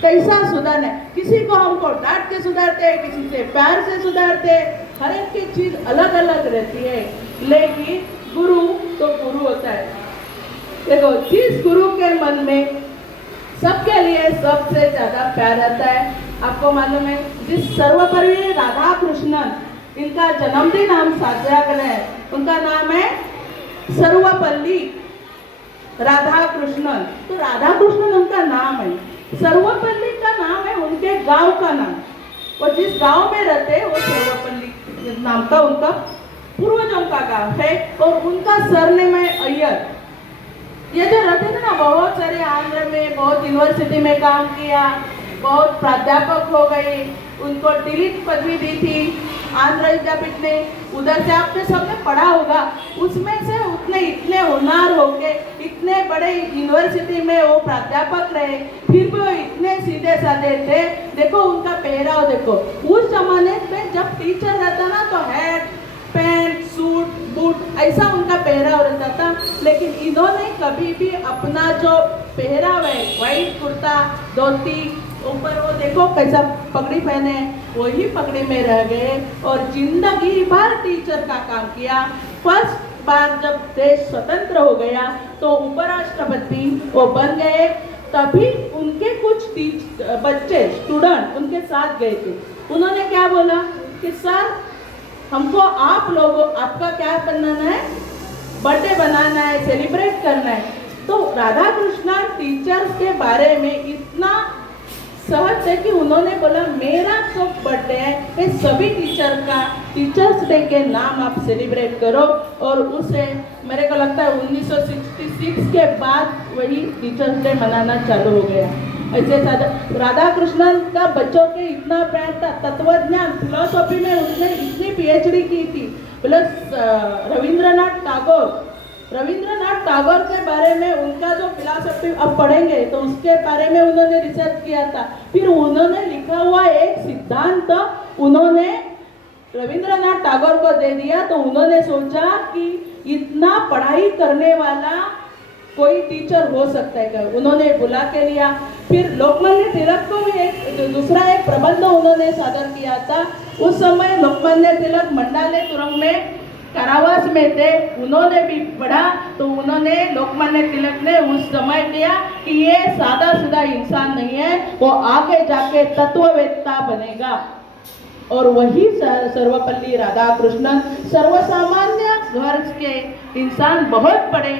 कैसा सुधारना है। किसी को हमको डांट के सुधारते हैं, किसी से प्यार से सुधारते हैं, हर एक की चीज अलग अलग रहती है। लेकिन गुरु तो गुरु होता है। देखो, जिस गुरु के मन में सबके लिए सबसे ज्यादा प्यार रहता है, आपको मालूम है, जिस सर्वपरि राधा कृष्णन, इनका जन्मदिन हम साजरा कर रहे हैं, उनका नाम है सर्वपल्ली राधा कृष्णन। तो राधा कृष्णन उनका नाम है, सर्वपल्ली का नाम है उनके गांव का नाम। और जिस गांव में रहते हैं वो सर्वपल्ली नाम का उनका पूर्वजों का गांव है, और उनका सरनेम है अय्यर। ये जो रहते थे ना, बहुत सारे आंध्र में बहुत यूनिवर्सिटी में काम किया, बहुत प्राध्यापक हो गए, उनको डिलीट पदवी दी थी आंध्र विद्यापीठ ने। उधर से आपने सबने पढ़ा होगा, उसमें से उतने इतने होनहार होके इतने बड़े यूनिवर्सिटी में वो प्राध्यापक रहे, फिर भी वो इतने सीधे साधे थे। देखो उनका पहराव देखो, उस जमाने में जब टीचर रहता ना तो हैट पैंट सूट बूट ऐसा उनका पहराव रहता था। लेकिन इन्होंने कभी भी अपना जो पहराव है, व्हाइट कुर्ता धोती, ऊपर वो देखो कैसा पगड़ी पहने, वही पगड़ी में रह गए और जिंदगी भर टीचर का काम किया। फर्स्ट बार जब देश स्वतंत्र हो गया तो उपराष्ट्रपति वो बन गए, तभी उनके कुछ बच्चे स्टूडेंट उनके साथ गए थे। उन्होंने क्या बोला कि सर, हमको आप लोगों, आपका क्या बनाना है, बर्थडे बनाना है, सेलिब्रेट करना है। तो राधा कृष्णा टीचर्स के बारे में इतना सहज है कि उन्होंने बोला मेरा जो बर्थडे है ये सभी टीचर का, टीचर्स डे के नाम आप सेलिब्रेट करो। और उसे मेरे को लगता है 1966 के बाद वही टीचर्स डे मनाना चालू हो गया। ऐसे राधा कृष्णन का बच्चों के इतना प्यार था, तत्वज्ञान फिलोसॉफी में उसने इतनी पीएचडी की थी। प्लस रविंद्रनाथ टैगोर के बारे में उनका जो फिलॉसफी अब पढ़ेंगे तो उसके बारे में उन्होंने रिसर्च किया था। फिर उन्होंने लिखा हुआ एक सिद्धांत उन्होंने रविंद्रनाथ टैगोर को दे दिया। तो उन्होंने सोचा कि इतना पढ़ाई करने वाला कोई टीचर हो सकता है क्या, उन्होंने बुला के लिया। फिर लोकमान्य तिलक को भी दूसरा एक प्रबंध उन्होंने सादर किया था। उस समय लोकमान्य तिलक मंडाले तुरंग में कारावास में थे, उन्होंने भी पढ़ा। तो उन्होंने, लोकमान्य तिलक ने उस समय किया कि ये सादा सीधा इंसान नहीं है, वो आगे जाके तत्ववेत्ता बनेगा। और वही सर्वपल्ली राधाकृष्णन सर्वसामान्य घर के इंसान, बहुत बड़े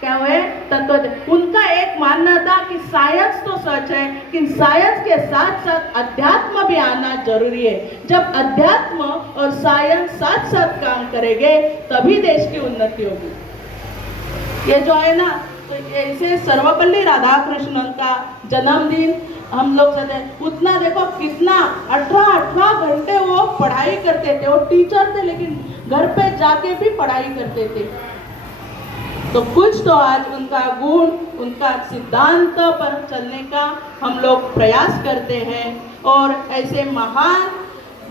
क्या हुए तत्व। उनका एक मानना था कि साइंस तो सच है, लेकिन साइंस के साथ साथ अध्यात्म भी आना जरूरी है। जब अध्यात्म और साइंस साथ साथ काम करेंगे तभी देश की उन्नति होगी। ये जो है ना, तो ऐसे सर्वपल्ली राधाकृष्णन का जन्मदिन हम लोग सदैव, उतना देखो कितना 18 घंटे वो पढ़ाई करते थे। वो टीचर थे लेकिन घर पे जाके भी पढ़ाई करते थे। तो कुछ तो आज उनका गुण, उनका सिद्धांत पर चलने का हम लोग प्रयास करते हैं। और ऐसे महान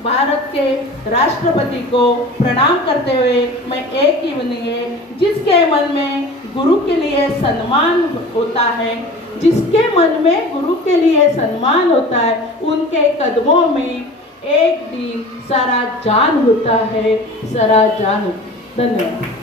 भारत के राष्ट्रपति को प्रणाम करते हुए मैं एक ही बनेंगे, जिसके मन में गुरु के लिए सम्मान होता है, जिसके मन में गुरु के लिए सम्मान होता है, उनके कदमों में एक दिन सारा जान होता है, सारा जान। धन्यवाद।